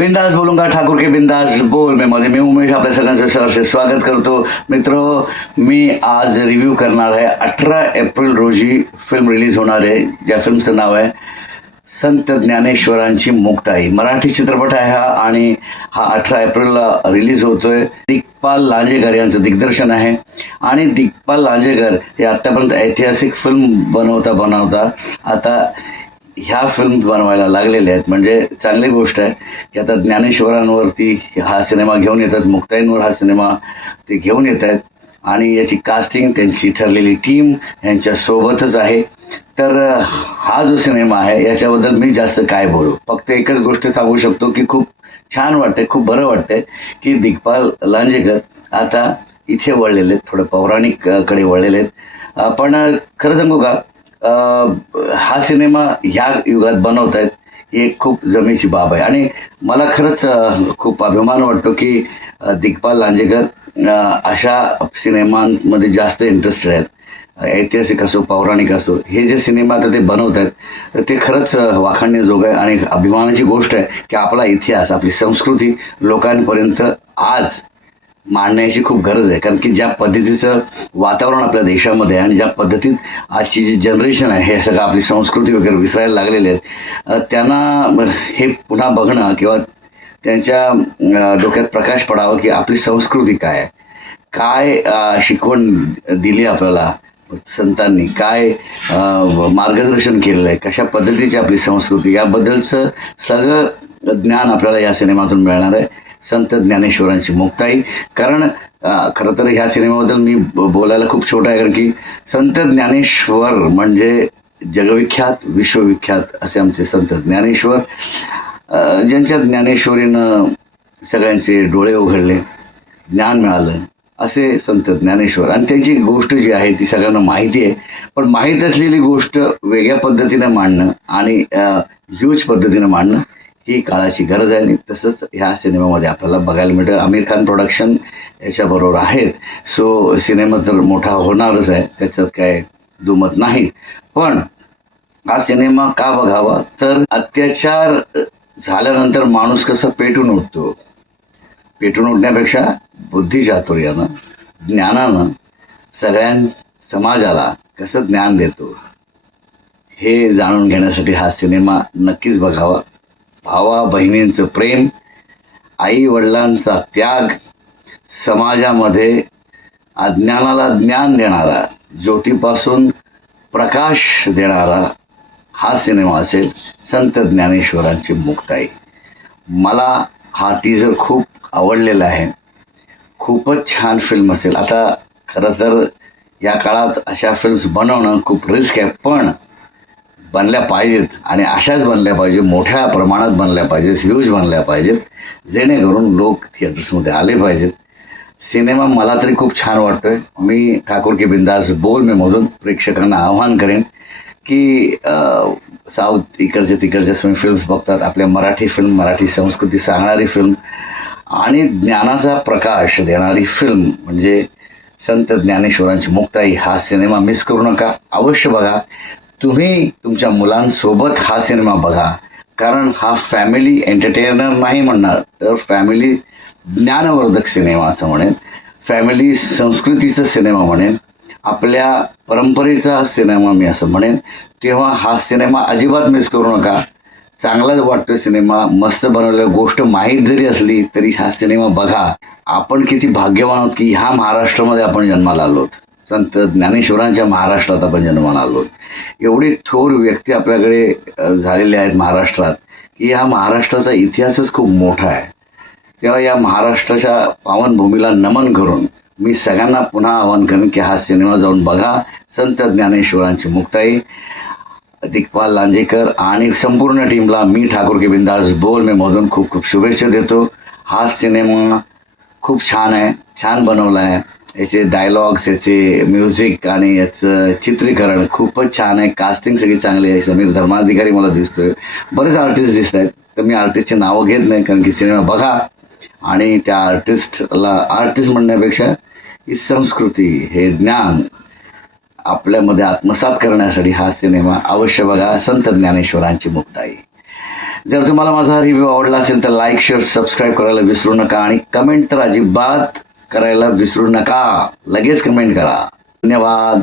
बिंदास बोलूंगा ठाकूर के बिंदास बोल में मध्ये मी उमेश आपल्या सगळ्यांचं सहर्ष स्वागत करतो. मित्र मी आज रिव्ह्यू करणार आहे अठरा एप्रिल रोजी फिल्म रिलीज होणार आहे. ज्या फिल्मचं नाव आहे संत ज्ञानेश्वरांची मुक्ताई. मराठी चित्रपट आहे हा आणि हा अठरा एप्रिलला रिलीज होतोय. दिग्पाल लांजेकर यांचं दिग्दर्शन आहे. आणि दिग्पाल लांजेकर हे आतापर्यंत ऐतिहासिक फिल्म बनवता बनवता आता ह्या फिल्म बनवायला लागलेल्या आहेत. म्हणजे चांगली गोष्ट आहे की आता ज्ञानेश्वरांवरती हा सिनेमा घेऊन येतात मुक्ताईंवर हा सिनेमा ते घेऊन येत आहेत. आणि याची कास्टिंग त्यांची ठरलेली टीम यांच्या सोबतच आहे. तर हा जो सिनेमा आहे याच्याबद्दल मी जास्त काय बोलू? फक्त एकच गोष्ट सांगू शकतो की खूप छान वाटतंय खूप बरं वाटतंय की दिग्पाल लांजेकर आता इथे वळलेले आहेत थोडं पौराणिककडे वळलेले आहेत. पण खरं सांगू का? हा सिनेमा ह्या युगात बनवत आहेत ही एक खूप जमेची बाब आहे. आणि मला खरंच खूप अभिमान वाटतो की दिग्पाल लांजेकर अशा सिनेमांमध्ये जास्त इंटरेस्टेड आहेत. ऐतिहासिक असो पौराणिक असो हे जे सिनेमा आता ते बनवत आहेत तर ते खरंच वाखाणण्याजोग वाखाणण्याजोगं आहे. आणि अभिमानाची गोष्ट आहे की आपला इतिहास आपली संस्कृती लोकांपर्यंत आज मांडण्याची खूप गरज आहे. कारण की ज्या पद्धतीचं वातावरण आपल्या देशामध्ये आहे आणि ज्या पद्धतीत आजची जी जनरेशन आहे हे सगळं आपली संस्कृती वगैरे विसरायला लागलेली आहेत त्यांना हे पुन्हा बघणं किंवा त्यांच्या डोक्यात प्रकाश पडावा की आपली संस्कृती काय आहे. काय शिकवण दिली आपल्याला संतांनी? काय मार्गदर्शन केलेलं आहे? कशा पद्धतीची आपली संस्कृती? याबद्दलचं सगळं ज्ञान आपल्याला या सिनेमातून मिळणार आहे. संत ज्ञानेश्वरांची मुक्ताई. कारण खरं तर ह्या सिनेमाबद्दल मी बोलायला खूप छोटा आहे. कारण की संत ज्ञानेश्वर म्हणजे जगविख्यात विश्वविख्यात असे आमचे संत ज्ञानेश्वर. ज्यांच्या ज्ञानेश्वरीनं सगळ्यांचे डोळे उघडले ज्ञान मिळालं असे संत ज्ञानेश्वर. आणि त्यांची गोष्ट जी आहे ती सगळ्यांना माहिती आहे. पण माहीत असलेली गोष्ट वेगळ्या पद्धतीनं मांडणं आणि ह्यूज पद्धतीनं मांडणं ही काळाची गरज आहे आणि तसंच ह्या सिनेमामध्ये आपल्याला बघायला मिळतं. आमिर खान प्रोडक्शन याच्याबरोबर आहेत. सो सिनेमा तर मोठा होणारच आहे. त्याच्यात काय दुमत नाही पण हा सिनेमा का बघावा? तर अत्याचार झाल्यानंतर माणूस कसं पेटून उठतो? पेटून उठण्यापेक्षा बुद्धिचातुर्यानं ज्ञानानं सगळ्यां समाजाला कसं ज्ञान देतो? हे जाणून घेण्यासाठी हा सिनेमा नक्कीच बघावा. भावा बहिणींचं प्रेम आई वडिलांचा त्याग समाजामध्ये अज्ञानाला ज्ञान देणारा ज्योतीपासून प्रकाश देणारा हा सिनेमा असेल संत ज्ञानेश्वरांची मुक्ताई. मला हा टीजर खूप आवडलेला आहे. खूपच छान फिल्म असेल. आता खरं तर या काळात अशा फिल्म्स बनवणं खूप रिस्क आहे पण बनल्या पाहिजेत आणि अशाच बनल्या पाहिजे मोठ्या प्रमाणात बनल्या पाहिजेत ह्यूज बनल्या पाहिजेत जेणेकरून लोक थिएटर्समध्ये आले पाहिजेत. सिनेमा मला तरी खूप छान वाटतोय. मी ठाकूर के बिंदास बोल मी मधून प्रेक्षकांना आव्हान करेन की साऊथ इकडचे तिकडचे तुम्ही फिल्म्स बघतात आपल्या मराठी फिल्म मराठी संस्कृती सांगणारी फिल्म आणि ज्ञानाचा प्रकाश देणारी फिल्म म्हणजे संत ज्ञानेश्वरांची मुक्ताई हा सिनेमा मिस करू नका. अवश्य बघा. तुम्ही तुमच्या मुलांसोबत हा सिनेमा बघा. कारण हा फॅमिली एंटरटेनर नाही म्हणणार तर फॅमिली ज्ञानवर्धक सिनेमा असं म्हणेन. फॅमिली संस्कृतीचा सिनेमा म्हणेन. आपल्या परंपरेचा सिनेमा मी असं म्हणेन. तेव्हा हा सिनेमा अजिबात मिस करू नका. चांगलाच वाटतो सिनेमा मस्त बनवलेला गोष्ट माहीत जरी असली तरी हा सिनेमा बघा. आपण किती भाग्यवान आहोत की ह्या महाराष्ट्रामध्ये आपण जन्माला आलो संत ज्ञानेश्वरांच्या महाराष्ट्रात आपण जन्माला आलो. एवढी थोर व्यक्ती आपल्याकडे झालेले आहेत महाराष्ट्रात की या महाराष्ट्राचा इतिहासच खूप मोठा आहे. तेव्हा या महाराष्ट्राच्या पावनभूमीला नमन करून मी सगळ्यांना पुन्हा आवाहन करेन की हा सिनेमा जाऊन बघा. संत ज्ञानेश्वरांची मुक्ताई दिग्पाल लांजेकर आणि संपूर्ण टीमला मी ठाकूर के बिंदास बोल मी मधून खूप खूप शुभेच्छा देतो. हा सिनेमा खूप छान आहे छान बनवला आहे. याचे डायलॉग्स याचे म्युझिक आणि याचं चित्रीकरण खूपच छान आहे. कास्टिंग सगळी चांगली आहे. समीर धर्माधिकारी मला दिसतोय. बरेच आर्टिस्ट दिसत आहेत. तर मी आर्टिस्टची नावं घेत नाही कारण की सिनेमा बघा. आणि त्या आर्टिस्टला आर्टिस्ट म्हणण्यापेक्षा ही संस्कृती हे ज्ञान आपल्यामध्ये आत्मसात करण्यासाठी हा सिनेमा अवश्य बघा. संत ज्ञानेश्वरांची मुक्ताई. जर तुम्हाला माझा रिव्ह्यू आवडला असेल तर लाईक शेअर सबस्क्राईब करायला विसरू नका. आणि कमेंट तर अजिबात करायला विसरू नका. लगेच कमेंट करा. धन्यवाद.